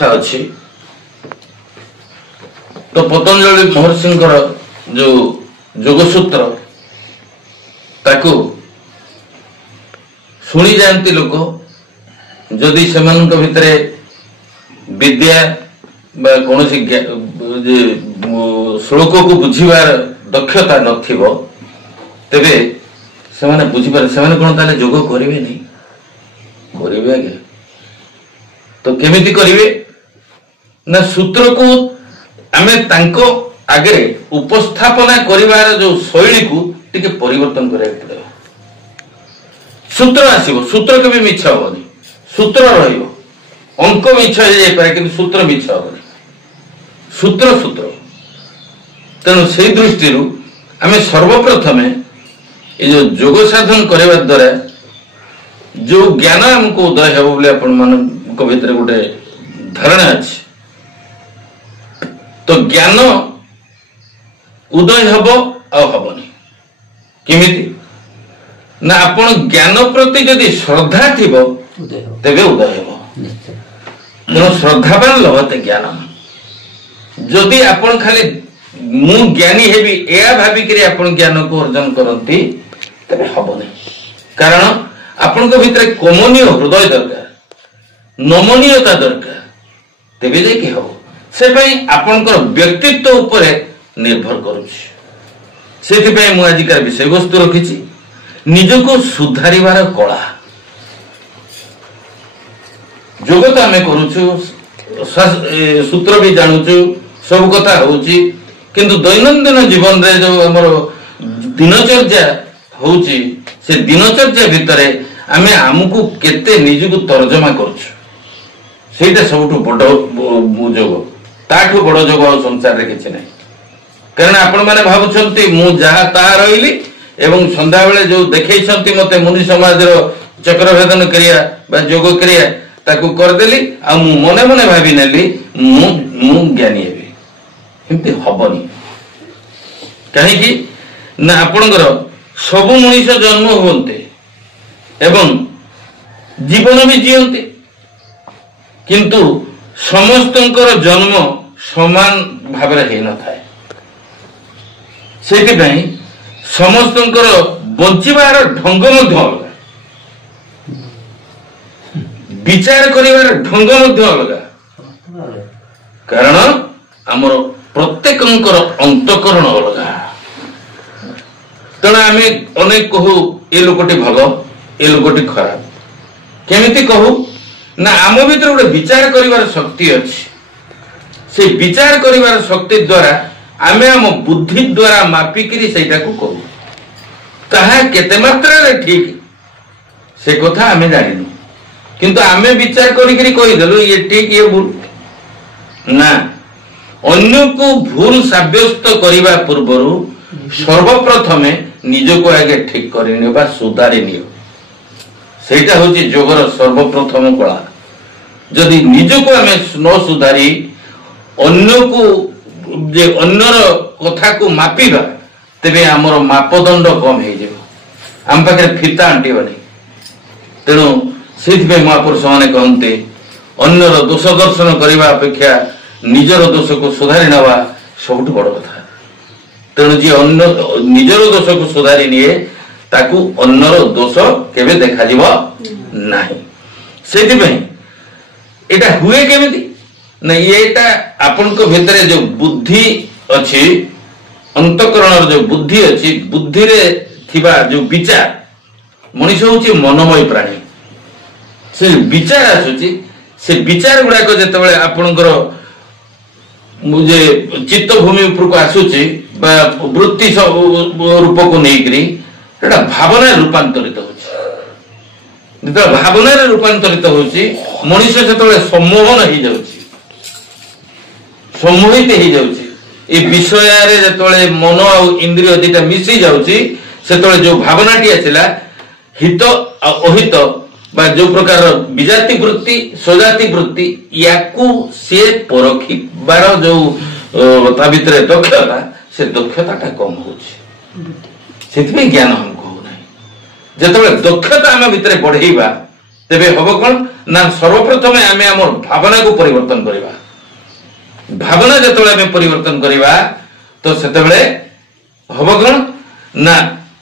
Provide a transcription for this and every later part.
କଥା अच्छी तो पतंजलि महर्षि जो योगसूत्र ताकू शुणी जाती लोक जदि से भितर विद्या कौन श्लोक को बुझीबार दक्षता नथिबो तेबे से बुझीपार से कौन ताले जोग करेंगे नहीं करेंगे आगे तो केमिति करेंगे ना सूत्र को आमे तांको आगे उपस्थापना करिवार जो शैली को टिके परिवर्तन करिया पड़े सूत्र आसीबो सूत्र के भी मिछ होबनी सूत्र रहिबो अंक मिछ हो जाय पारे कि सूत्र मिछ होबनी सूत्र सूत्र तेणु से दृष्टि आमे सर्वप्रथमे ये जो योग साधन करने द्वारा जो ज्ञान हमको उदय हे बोले आपण मान भीतर गोटे धारणा अच्छी तो ज्ञान उदय हब आबनी किमिति ना आपण ज्ञान प्रति जदि श्रद्धा थिब तेबे उदय हब तेणु श्रद्धावान लभते ज्ञान जदि आपण खाली मु ज्ञानी हेबी या भाविक आपण ज्ञान को अर्जन करती तेरे हम नहीं कारण आपण भितर कमनीय हृदय दरकार नमनीयता दरकार तेबे जाके हम से आपणकर व्यक्तित्व उपर निर्भर करुछि मु आजिकार विषय वस्तु रखी निजको सुधारिबार कला योग तो आम करुछु सूत्र भी जानूचु सब कथा होउची किंतु दैनंदिन जीवन रे जो हमर दिनचर्या होउची से दिनचर्या भितरे आमे हमकु केते निजको तर्जमा करछु सेटा सबटु बड़ जोग ताठु बड़ जोग संसार रे किछ नै कारण आपण माने भाबुछंती मु जहा ता रहिली एवं संध्या बेले जो देखैछंती मते मुनि समाज रो चक्र भेदन करिया बा जोग करिया ताकू कर देली आ मु मने मने भाबी नेली मु ज्ञानी हेबी हिंती हबनी कहीं कि ना आपणकर सबु मनीष जन्म हुंते एवं जीवन भी जीवंते किंतु समस्तंकर जन्म समान भाव हे न थाए सेति पई समस्तंकर बंचिबार ढंग मध्य अलग विचार करिवार ढंग मध्य अलग कारण हमर प्रत्येकंकर अंतकरण अलग तेणु आम अनेक कहू ये लोकटी भल ये लोकटी खराब केमिति कहू ना आम भीतर गोटे विचार करिवार शक्ति अच्छी से विचार करिवार शक्ति द्वारा आमे आम बुद्धि द्वारा मापिकी सेटा को कहू ताहा केते मात्रा रे ठीक से कथा आमे जानिनु किंतु आमे विचार करिकरी कहि देलु ये ठीक ये भूल ना अन्य को भूल साब्यस्त करिवा पूर्वरु सर्वप्रथमे निज को आगे ठीक करने बा सुधारी नियो सेटा होची जोगर सर्वप्रथम कला जदि निज को आमे न सुधारी अन्य को जे अन्यर कथा को मापिबा तेबे हमर मापदंड कम हे जेबो हम पाखे फिता आंटीबनी तेणु से महापुरुष माने कहते अन्यर दोष दर्शन करने अपेक्षा निजर दोष को सुधारी नवा सबुठ बड़ कथा तेणु जी अन्य निजर दोष को सुधारी निए ताकू अन्यर दोष केबे देखा जीव नाही सेति पई एटा हुए केमिति ना एटा आपन को भितरे जो बुद्धि अछि अंतकरण जो बुद्धि अछि बुद्धि रे थिबा जो विचार मनुष्य होची मनोमय प्राणी से विचार आसुची से विचार गुडा को जेतबेले आपनकर मुझे चित्त भूमि ऊपर को आसुची बा वृत्ति रूप को नेकरी एटा भावना रूपांतरित होची जेतबेले भावना रे रूपांतरित होची मनुष्य सेतबेले सम्मोहन हो जाउची सम्मोहित हो जाउची ए विषय रे जेतबेले मन और इंद्रिय दिटा मिसी जाउची सेतबेले जो भावनाटी आसिला हित अहित बा जो प्रकार विजाति वृत्ति स्वजाति वृत्ति याकू से परखिबार जो ता भितरे दक्षता से दक्षताटा कम होछि सेति ज्ञान हमको हो नाही जेतबेले दक्षता हम भितरे बढ़ेबा तेबे हबो कोन ना सर्वप्रथम आम आम भावना को परिवर्तन करवा भावना जो आम परिवर्तन करवा तो से हम कौन ना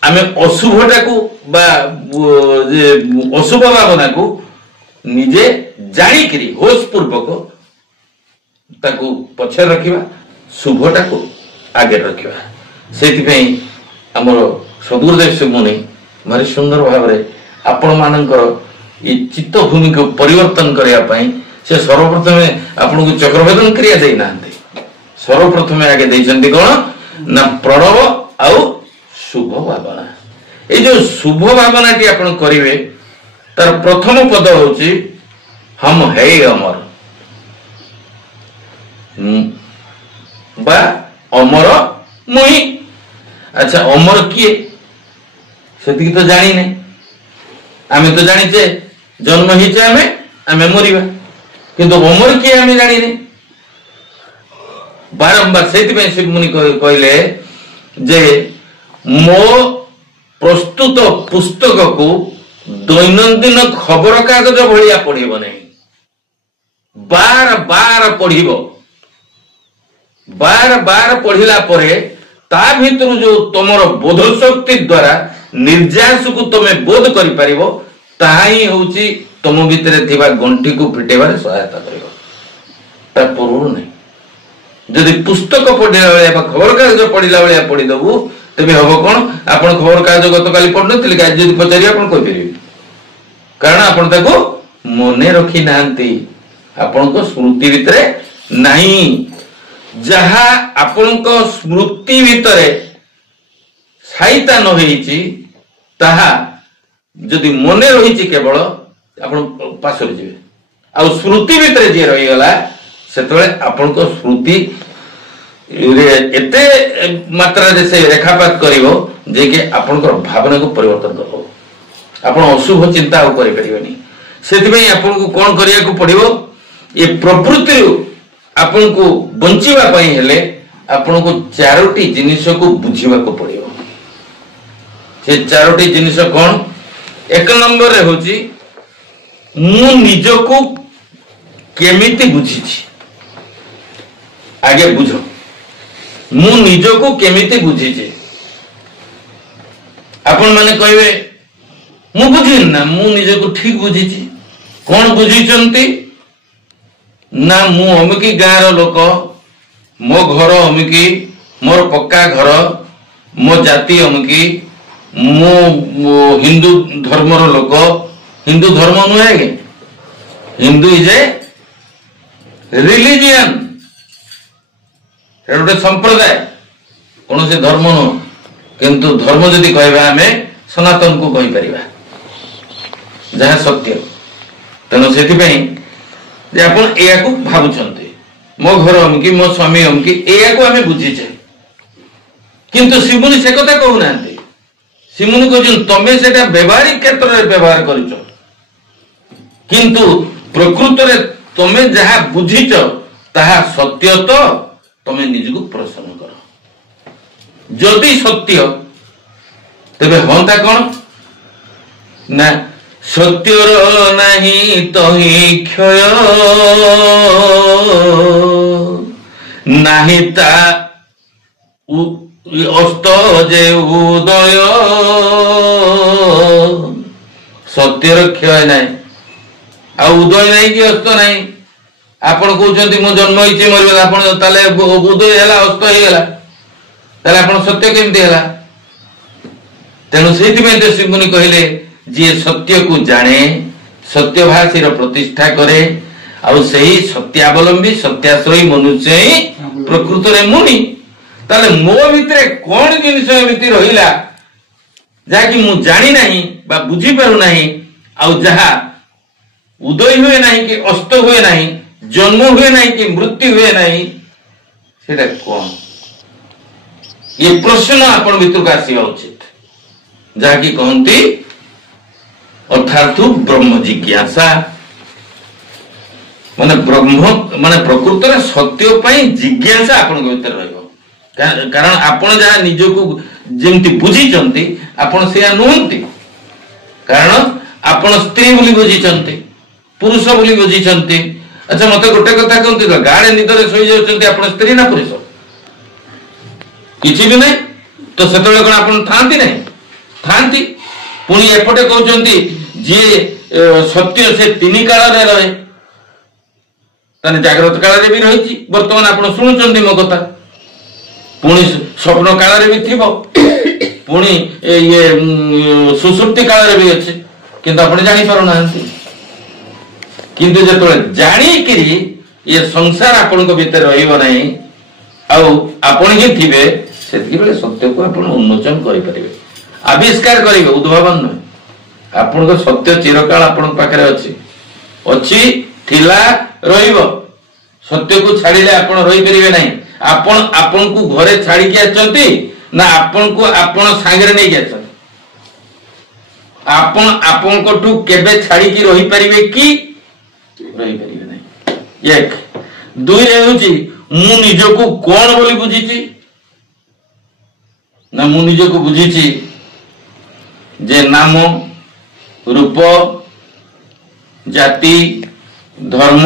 आम अशुभटा को अशुभ भावना को निजे जाणिकी होशपूर्वक ताकू पछे रखा शुभटा को आगे रखा से आमर सदगुरुदेव शिव मुनि भारी सुंदर भाव आपण मानकर ये चित्त भूमि को परिवर्तन करने से सर्वप्रथम आपन को चक्रभेदन क्रिया देना सर्वप्रथम आगे देते कौन ना प्रणव आउ शुभ भावना ये जो शुभ भावना टी आप करेंगे तार प्रथम पद हूँ हम है अमर बा अमर मुही अच्छा अमर किए से तो जानी नहीं आमे तो जानीचे जन्म हिचे आमे मरिबा किंतु अमर किए आमे जानी नहीं बारंबार से शिव मुनि कहले जे मो प्रस्तुत पुस्तक को दैनंदिन खबर कागज भलिया पढ़िबो नहीं बार बार पढ़िबो बार बार पढ़िला परे ता भीतर जो तुमर बोध शक्ति द्वारा निर्यास को तुमे बोध करि परिबो ताही होची तुम भितरे थिबा गंठी को फिटेबारे सहायता करिवो ता पूर्ण नहीं जदि पुस्तक पढ़िला बेले बा खबर कागज पढ़िला बेले पढ़ी दबु तबे हबो कोन आपण खबर कागज गत काली पढ़नथिले गाय जदि पचारि आपण कहि परिबे कारण आपण ताको मने रखी नांती आपण को स्मृति भितरे नहीं जहा आपण को स्मृति भितरे साइता न होईची ताहा जदि मने रही केवल आपण पासरे जिवे आ स्मृति भितरे जे रही गला सेतबे आपण को स्मृति एते मात्रा रे से रेखापात करिवो जे के आपण को भावना को परिवर्तन करबो आपण अशुभ चिंता हो करि परिबेनी सेति आपण को कोन करिया को पड़िवो ये प्रकृति आपण को बंचिबा पई हेले आपण को चारोटी जिनिस को बुझिबा को पड़िवो से चारोटी जिनिस कोन एक नंबर रे होची मु निज को केमिति बुझिछि आगे बुझो मु निज को केमिति बुझिछि आपण माने कहबे मु बुझिन ना मु निज को ठीक बुझिछि कोन बुझिचंती ना मु अमिकी गाँव लोक मो घर अमिकी मोर पक्का घर मो जाति अमिकी मो हिंदू धर्मर लोक हिंदू धर्म नुहे के हिंदू इज ए रिलीजियन गोटे संप्रदाय कौन से धर्म नु किंतु धर्म जदि कहबा आमे सनातन को कहि परिबा जहा सत्य तेणु से आपण या भावुंट मो घर अमकी मो स्वामी अमकी या आम बुझीचे किंतु शिवमुनि से कथा कहूना शिवमुनि कहते तमें से व्यवहारिक क्षेत्र में व्यवहार कर किंतु प्रकृत रे तमें जहा बुझीच ताहा सत्य तो तमें निजको प्रश्न कर जदि सत्य तेबे हंता कौन ना सत्यर नहीं तही क्षय नहीं ता अस्त जे उदय सत्यर क्षय नहीं आ उदय नहीं कि अस्त नहीं आपण कहते मो जन्म होइछे मरबे आपण ताले उदय हैला अस्त हे गेला ताले आपण सत्य केमती हैला तेणु से शिवमुनि कहले जी सत्य को जाने सत्यभाषी प्रतिष्ठा करे आउ सही सत्यावलंबी सत्याश्रयी मनुष्य ही प्रकृत रे मुनि ताले मो भितरे कोन जिनिस एमिति रहिला जाकि मु जानि नाही बा बुझी पारु नाही आउ जहा उदय हुए नाही कि अस्त हुए नाही जन्म हुए नाही कि मृत्यु हुए नाही सेटा कोन ये प्रश्न आपण भितर का आसीबा उचित जाकि कहंती अर्थात ब्रह्म जिज्ञासा माने ब्रह्म माने प्रकृत रे सत्य पई जिज्ञासा आपण भीतर रहइबो कारण आपण जहा निज को जेमति बुझिचंती आपण सेया नुहंती कारण आपण स्त्री बोली बुझिचंती पुरुष बोली बुझी। अच्छा मत गोटे कथा कहते तो गाड़े निदरे शोई जाऊँ आप स्त्री ना पुरुष किसी भी नहीं तो से कौन आप थांती पुणी एपटे कहते जी सत्य से तीन काल रहे जाग्रत काल भी रही बर्तमान आप शुणुंट मो कथा पुणी स्वप्न काल भी थी पुणी ये सुसुप्ति काल भी अच्छे किंतु आप जापर ना किंतु जो जाणिकी ये संसार आपण भीतर आपण ही थे से सत्य को आप उन्मोचन करें आविष्कार करेंगे उद्भावन नुहे आपण सत्य चिरकाल आपण पाखे अच्छी सत्य को छाड़िले आप रही पारे ना आपण को घरे छाड़ी आसती ना आपण को आपण सांगे नहीं आपण केबे छाड़ी रही पारे कि रही पारे नहीं एक दुई मु निजको कौन बोली बुझी ना मु निजको बुझी जे नाम रूप जाति धर्म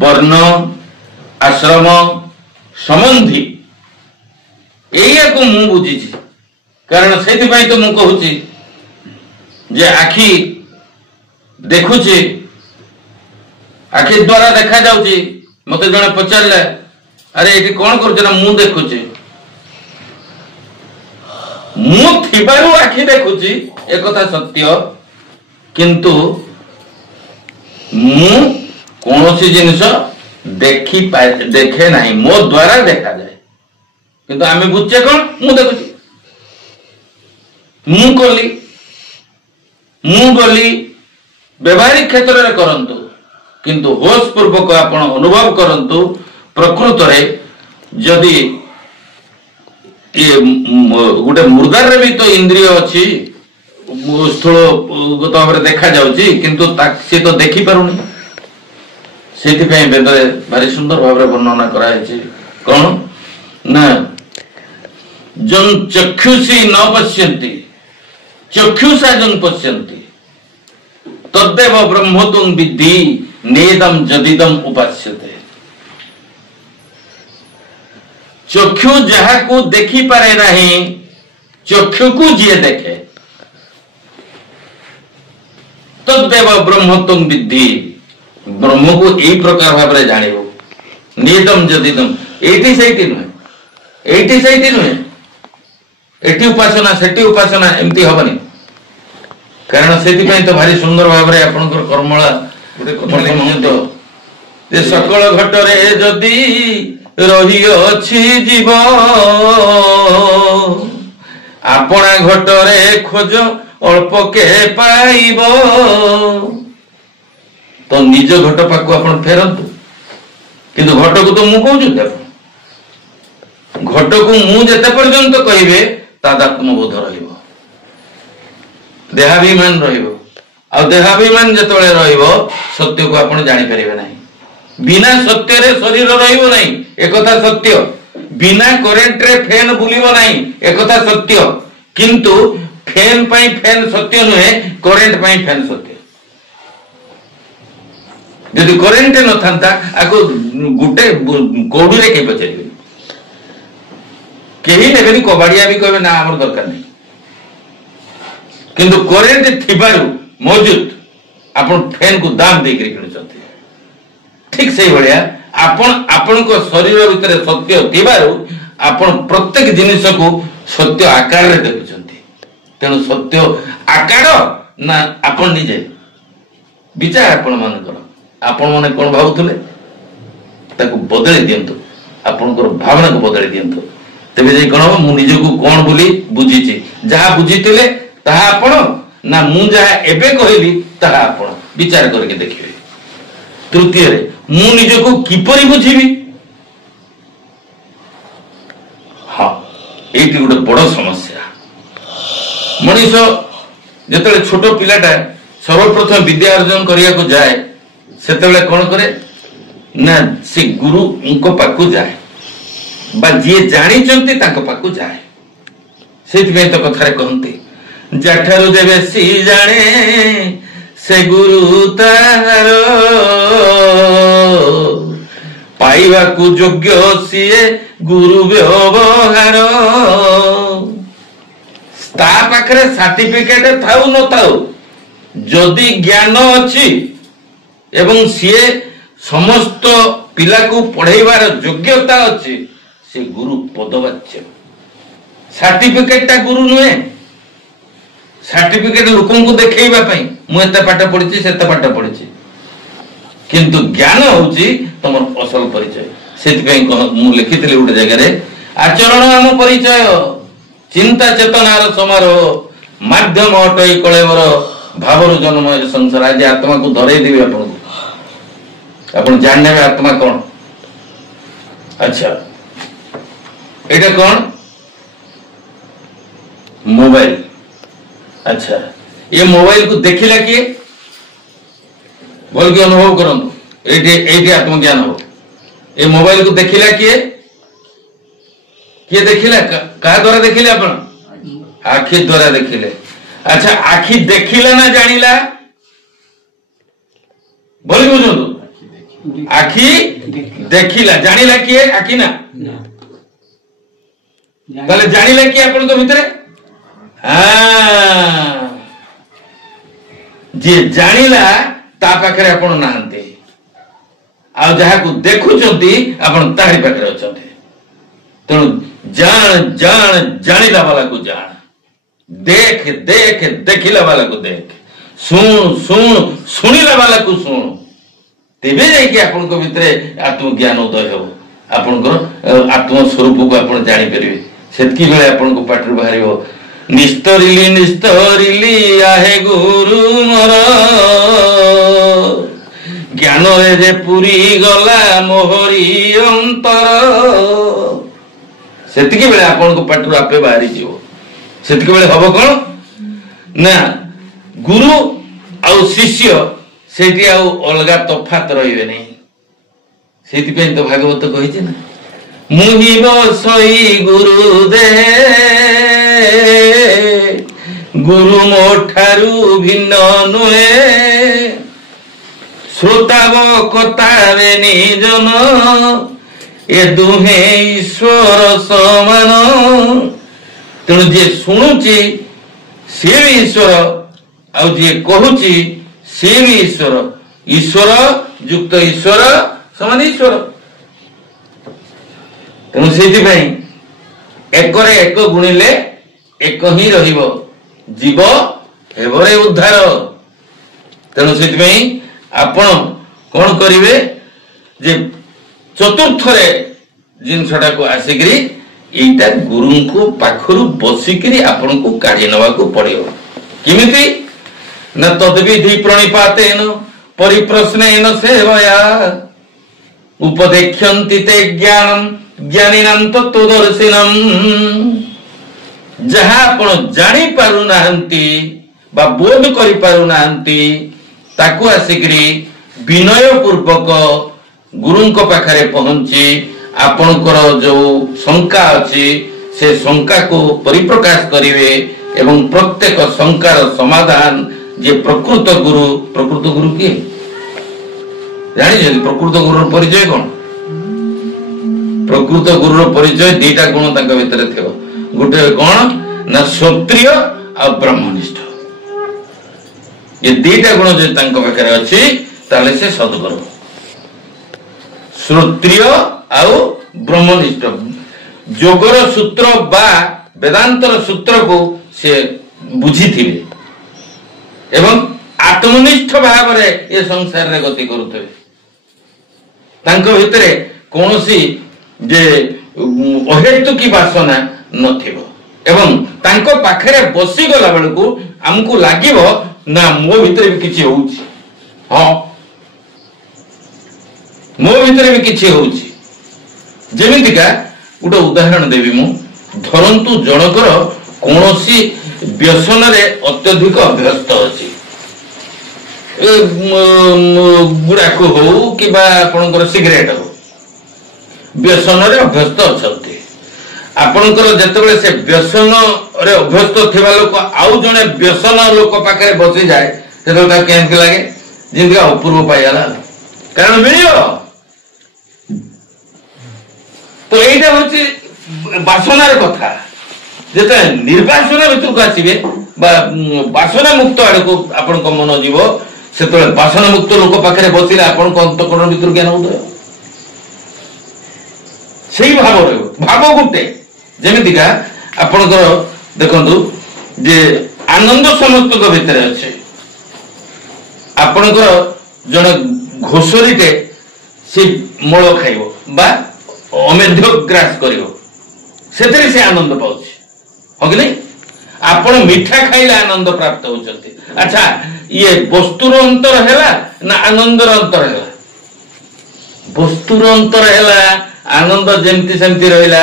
वर्ण आश्रम संबंधी या को मु बुझी कारण से तो मु कहूँ जे आखि देखुचे आखि द्वारा देखा जाउची मते जने पचारले अरे एठी कोन करछ ना मु देखुची मु थिबारु आखि देखुची एक कथा सत्य किंतु मु कोनोसी जिनिस देखे नहीं मो द्वारा देखा जाए किंतु आमे बुझे कोन मु देखुची मु गली व्यवहारिक क्षेत्र में करंतु किंतु होश पूर्वक आपण अनुभव करंतु प्रकृत रे जदि ये गोटे मुर्दार रे भी तो इंद्रिय अच्छी स्थूल गत भाव देखा जाउची किंतु से तो देखी पारुनी सेति पय वेदरे भारी सुंदर भाव रे वर्णना करा है कौन ना जन चक्षुषी न पश्यन्ति चक्षुषा जन पश्यन्ति तद्देव ब्रह्मोत्तम विद्धि नेदम जदिदम उपास्यते चक्षु जहा को देखी पारे नहीं चक्षु को जी देखे तद्देव ब्रह्मोत्तम विद्धि ब्रह्म को यही प्रकार भाव में जानिबो नेदम जदिदम एटी सैती नुहे एटी उपासना सेटी उपासना एमती हबनी कारण से तो भारी सुंदर भाव में आपनकर कर्मला सकल घटरे जदि रही अच्छी जीव आपना घटरे खोज अल्प के पाइब तो निज घट पाक आप फेरतु किंतु घट को तो मु कहूँ घट को मु जेते पर्यंत कहिबे तादात्मबोध रहिबो देहाभिमान रहिबो आ देहाभिमान जतबेले रहिबो सत्य को आपण जानि परिबे नाही बिना सत्य रे शरीर रहिबो नाही एकथा सत्य बिना करेंट रे फैन बुलिबो नाही एकथा सत्य किंतु फैन पई फैन सत्य नुहे करेंट पई फैन सत्य यदि करेंट न थांता आको गुटे कोडू रे के पचरिबे केही नेबेनी कबाड़िया भी कहबे ना हमर दरकार नहीं किंतु करेंट थिबारु मौजूद आपण फैन को दाम दे के किनुचंती ठीक से भलिया आपण को शरीर भीतर सत्य थिबारु आपण प्रत्येक जिनिस को सत्य आकार रे देखुचंती तेनु सत्य आकार ना आपण निजे विचार आपण मन करो आपण माने कोन भावुतले ताको बदले दियंतु आपण को भावना को बदले दियंतु तेबे जे कोन मु निजे को कोन बोली बुझीची जहा बुझीतिले ताहा आपण ना मु जहा एबे कहली ताहा आपण विचार करके देखिबे तृतीय रे मु निजे को किपरि बुझीबी हां एटी गोटे बड़ समस्या मनीष जतले छोट पिलाटा सर्वप्रथम विद्या अर्जन करिया को जाए सेतले कोन करे ना से गुरु उनको पाकु जाए बा जे जानी चंती ताको पाकु जाए सेति में तो कथारे कहंती जठारु जे बेसी जाने से गुरु तार पाइबा को योग्य सीए गुरु व्यवहार ता पाखरे सर्टिफिकेट थाउ न थाउ जदि ज्ञान अच्छी एवं सीए समस्त पिला को पढ़ेबार योग्यता अच्छी से गुरु पदवाच्य सर्टिफिकेट टा गुरु नुहे सर्टिफिकेट लोकन को देखैबा पई मु एते पाठ पढिछि सेते पाठ पढिछि किंतु ज्ञान होउछि तमर असल परिचय सेति पई मु लिखितली उडे जगह रे आचरण आम परिचय चिंता चेतनार समारोह माध्यम अटई कलेवर भावर जन्मय संसार आज आत्मा को धरे देबे अपन जान नेबे आत्मा कौन अच्छा एटा कौन मोबाइल अच्छा ये मोबाइल को देखिला किए बोल के अनुभव करंतु एटी आत्मज्ञान हो ये मोबाइल को देखिला किए देखिला कहा द्वारा देखिले अपन आखि द्वारा देखिले अच्छा आखि देखिला ना जानिला बोल बुझंतु आखि देखिला जानिला किए आखि ना ताले जानिला किए अपन को भितरे जे जानिला ता पाखरे आपण नाहंते आ जहा को देखुचंती आपण ताही पाखरे अछंते तेणु जान जान जानिला वाला को जान देख देख देखिला वाला को देख सुन सुन सुनिला वाला को सुन तेबे जाय कि आपण को भितरे आत्मज्ञान उदय हो आपण को आत्म स्वरूप को आपण जानि परिबे सेतकी बेले आपण को पाठर बाहरिबो निस्तरिली आहे गुरु मोर ज्ञान रे पुरी गला मोहरी अंतर सेतकी बेले आपण को पाठर आपे बाहरी जीवो सेतकी बेले हबो कोन ना गुरु आउ शिष्य सेठी आउ अलगा तफात रहिबे नै सेति पे तो भागवत कहिছে ना मुहि बसई गुरु दे गुरु मोठारु भिन्न नुहे श्रोताव कतावे निजन ए दुहे ईश्वर समान तेणु जे शुणुची सी भी ईश्वर आउ जे कहूची सी भी ईश्वर ईश्वर युक्त ईश्वर समान ईश्वर तेणु से एकरे एक गुणिले एक ही रहिबो जीव हेबरे उद्धार तेणु से आपण कौन करिवे जे चतुर्थ रे जिनसटा को आसिकरी एटा गुरु को पाखरु बसिकरी आपण को काढी नवा को पड़ियो किमिति न तद्विधि प्रणिपातेन परिप्रश्नेन सेवया उपदेक्षन्ति ते ज्ञानम ज्ञानीनाम तत्वदर्शिनम जहा आपण जानी पारु नाहंती बा बोध करि पारु नाहंती ताकू आसिकरी विनय पूर्वक गुरुंक पाखरे पहुंची आपणकर जो शंका अछि से शंका को परिप्रकाश करिवे एवं प्रत्येक शंकार समाधान जे प्रकृत गुरु की जानि जे प्रकृत गुरु परिचय कोन प्रकृत गुरु परिचय दीटा गुण तांका भितरे थियो गुटे कोन ना क्षत्रिय आ ब्राह्मणिष्ठ ये दीटा गुण जे तांका पाखरे अछि ताले से सद्गुरु क्षत्रिय आ ब्राह्मणिष्ठ जोगर सूत्र बा वेदांतर सूत्र को से बुझी थिबे एवं आत्मनिष्ठ भाव रे ये संसार रे गति करूथबे तांका भितरे कोनोसी जे अहेतु की वासना नथिबो एवं तांको पाखरे बसी गला बेलको हमकु लागिबो ना मो भितरे भी किछि होउछि हां मो भितरे भी किछि होउछि जेमितिका उडा उदाहरण देबी मु धरंतु जनकर कोनोसी व्यसन रे अत्यधिक अभ्यस्त अछि गुड़ाको हो कि आपणकर सिगरेट हो व्यसन रे अभ्यस्त अछंती आपणकर जतबेले से व्यसन रे अभ्यस्त थिबा लोक आउ जने व्यसन लोक पाखरे बसी जाए से केमती लगे जिंदगी अपूर्व पाईगला कारण मिल तो यहीटा हूँ बासनार कथा जिते निर्वाचन भितर को आसवे बासना मुक्त आड़ को आपण मन जीव से बासना मुक्त लोक पाखे बसले आपण अंतकरण भितर ज्ञान उदय से भाव भाव गोटे जमीका आपणकर देखु जे आनंद समस्त भितर अच्छे आपणकर जन घोषरीटे से मल खाइब बा अमेध्य ग्रास कर से आनंद पाउछ हो कि नहीं आपण मीठा खाइले आनंद प्राप्त होचंती अच्छा ये वस्तुर अंतर हैला ना आनंदर अंतर हैला वस्तुर अंतर हैला आनंद जेमती सेमती रहिला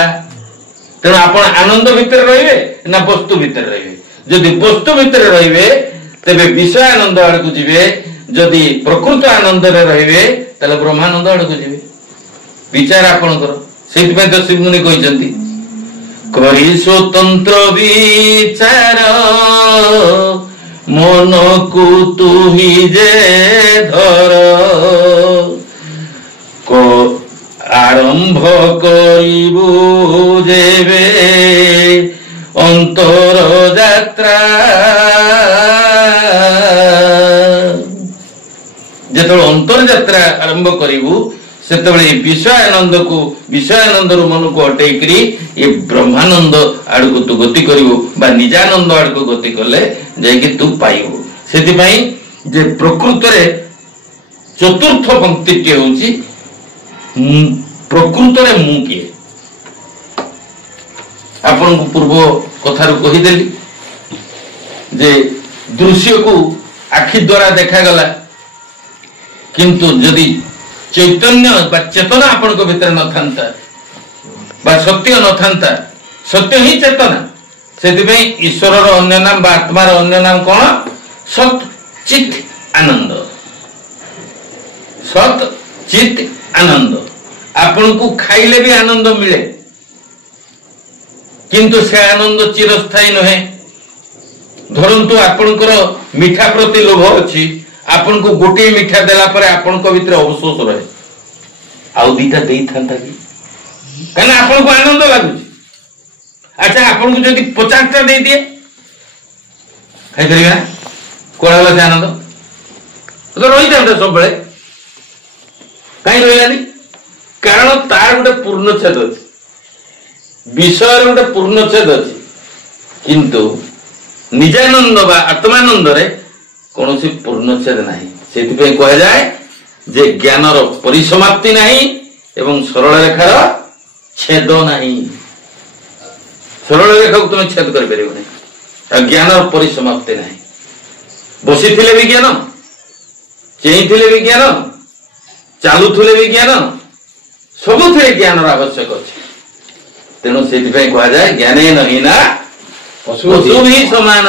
तेणु आपण आनंद भितर रहिबे ना वस्तु भितर रहिबे जदि वस्तु भितर रहिबे तेबे विषय आनंद आड़ को जिवे जदि प्रकृत आनंद रे रहिबे तले ब्रह्मानंद आड़ को जिवे विचार आपणकर सेति तो शिवमुनि कहिसंती करी स्वतंत्र विचार मन को तू ही जे धर को आरंभ करिबु जेबे अंतर यात्रा जेतबे अंतर यात्रा आरंभ करिबु सेतबे विषय आनंद रु मन को हटेकरी ये ब्रह्मानंद आड़ को तू गति करिबु बा निजानंद आड़ को गति कले जाय कि तू पाइबु सेति पई जे प्रकृत रे चतुर्थ पंक्ति के होची प्रकृत रे मु के आपन को पूर्व कथा रो कहि देली जे दृश्य को आखि द्वारा देखा गला किंतु यदि चैतन्य बा चेतना आपण को भीतर न थांता बा सत्य न थांता सत्य ही चेतना से ईश्वर अन्य नाम बा आत्मार अन्य नाम कौन सत चित आनंद सत चित आनंद आपण को खाइले भी आनंद मिले किंतु से आनंद चिरस्थायी नहे धरंतु आपणकर मीठा प्रति लोभ अछि आपण को गोटे मीठा देला पर आपण को भीतर अवशोष रहे आउ दीटा देई थांता कि कना आपण को आनंद लागु अच्छा आपण को जदी 50 टा दे दिए खाइ करिया कोळाला से आनंद तो रही थांता सब बेले काई रहिलानी कारण तार गोटे पूर्णच्छेद अछि विषय गोटे पूर्णच्छेद अछि किंतु निजानंद बा आत्मानंद रे कौन सी पूर्णच्छेद नहीं से कह जाए जे ज्ञानर परिसमाप्ति नहीं एवं सरल रेखार छेद नहीं सरल रेखा को तुम छेद कर पारिबो नहीं ज्ञानर परिसमाप्ति नहीं बसी थिले भी ज्ञान चेई थिले भी ज्ञान चालू थिले भी ज्ञान सबुथिरे ज्ञानर आवश्यक अछि तेणु से कह जाए ज्ञाने नहीं ना पशु भी समान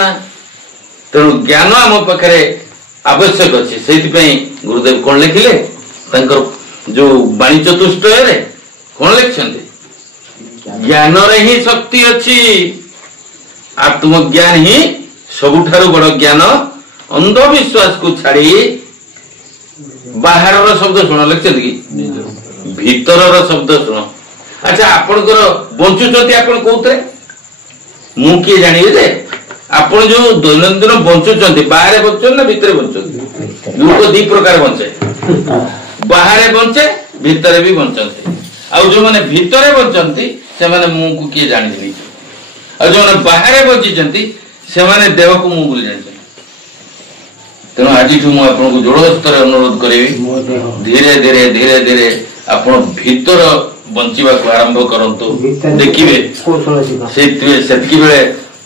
तेणु ज्ञान आम पाखे आवश्यक अच्छे से गुरुदेव कौन लिखिले जो वाणी चतुष्टय कौन लिखते ज्ञान रे ही शक्ति अच्छी आत्मज्ञान ही सबुठारु बड़ ज्ञान अंधविश्वास को छाड़ी बाहर शब्द शुण लिखते कि भीतर शब्द शुण अच्छा आपणकर बंचुंट आप कौन मु किए जानवे जे आपण जो दैनंदिन बंचुंट बाहर बंचुन ना भितर बंचुन लोक दी प्रकार बंचे बाहर बंचे भितर भी बंचते आ जो माने भितर बंचती से माने मु को किए जानि आ जो माने बाहर बंचीचंती से माने देह को मु बोली जानि तेणु आज मु आपन को जोड़ स्तर अनुरोध करेबी धीरे धीरे धीरे धीरे आपण भितर बंचिबा को आरंभ करंतु देखिबे सेतकी बेले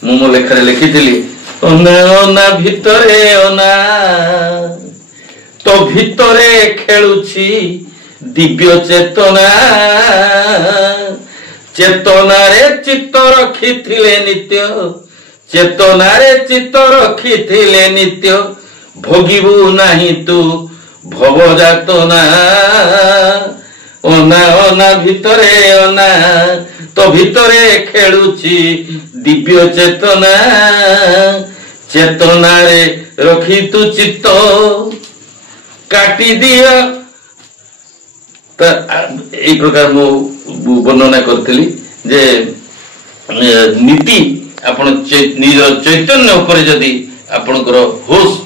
मु लेखरे लिखिथिली ओना भितरे ओना तो भितरे खेलुछि दिव्य चेतना चेतना रे चित्त रखिथिले नित्य चेतना रे चित्त रखिथिले नित्य भोगिबु नाही तू भव जातना ओना ओना भितरे ओना तो भितरे खेलुछि दिव्य चेतना चेतनारे रखी तु चित्त काटी दिया। तो यही प्रकार मु वर्णना करथिली जे नीति आपण निज चैतन्य उपरे जदि आपणकर होश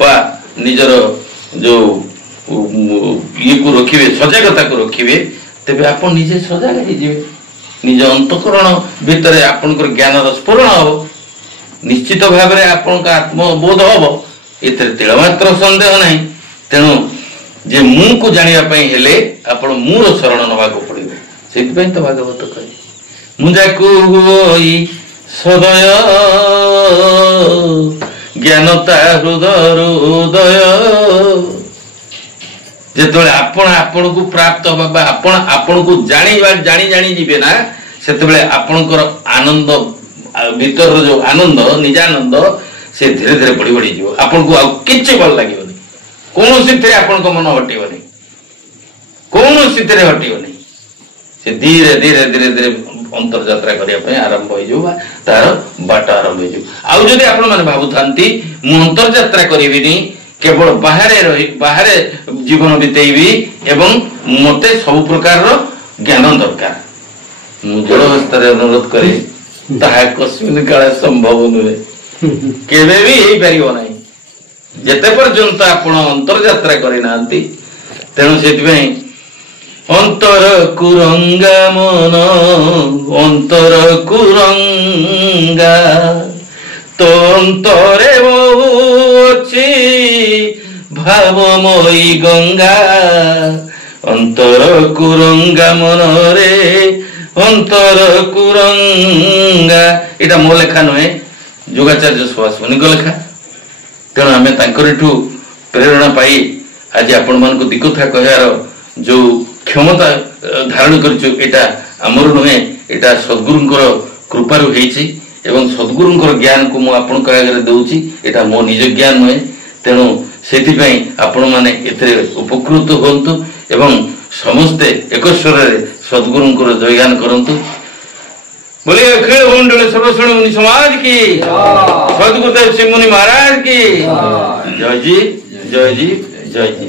बा निजर जो ये को रखिए सजगता को रखिए तेबे आपण निजे सजग हो निज अंतकरण भितर आपणकर ज्ञान स्फुरण हम निश्चित भाव में आपण का आत्मबोध हम एथरे तिलमात्र संदेह नहीं। तेणु जे मु को जानिबा हेले आपण मुर शरण नवा को पड़े से तो भागवत कहे मुझाकू सदय ज्ञानता हृदय जेतबेले आपण आपण को प्राप्त होबा आपण को जानी जानी जीवे ना सेतबेले आपणकर आनंद भीतर जो आनंद निजानंद से धीरे धीरे बढ़ी बढ़ी जीव आपण को किछि भल लागिबनी कौन थे आपण को मन हटिबनी कौन थे हटिबनी से धीरे धीरे धीरे धीरे अंतरयात्रा करने आरंभ हो तार बाट आरंभ हो जदि आपण माने भाबुथांती मु अंतरयात्रा करिबिनी केवल बाहर जीवन बितेबी एवं मते सब प्रकार ज्ञान दरकार मु जड़ अवस्था अनुरोध करी ताहा कस्मिन काले संभव नुहे केबे भी हेई परिबो नाही जेते पर्यंत आपण अंतरयात्रा करि नांती। तेणु सेति अंतर कुरंगा मन अंतर कुरंगा तो अंतरे बहुची भावमयी गंगा अंतर कुरंगा मन रे अंतर कुरंगा इटा मो लेखा नुहे योगाचार्य सुभाष मुनि को लेखा। तेणु आम तांकरिठु प्रेरणा पाई आज आपण मान को दिकथा कहयार जो क्षमता धारण करछु एटा अमर नुहे एटा सद्गुरुंकर कृपारु हेछि एवं सद्गुरुंकर ज्ञान को मु आपण को आगे दउछि एटा मो निज ज्ञान नुहे। तेणु सेति पई आपण माने एतरे उपकृत होंतु एवं समस्ते एक स्वर रे सद्गुरुंकर जयगान करंतु। बोले अखिल मंडल सर्वश्रेणी मुनि समाज की सद्गुरुदेव सिंह मुनि महाराज की जय जी जय जी जय जी।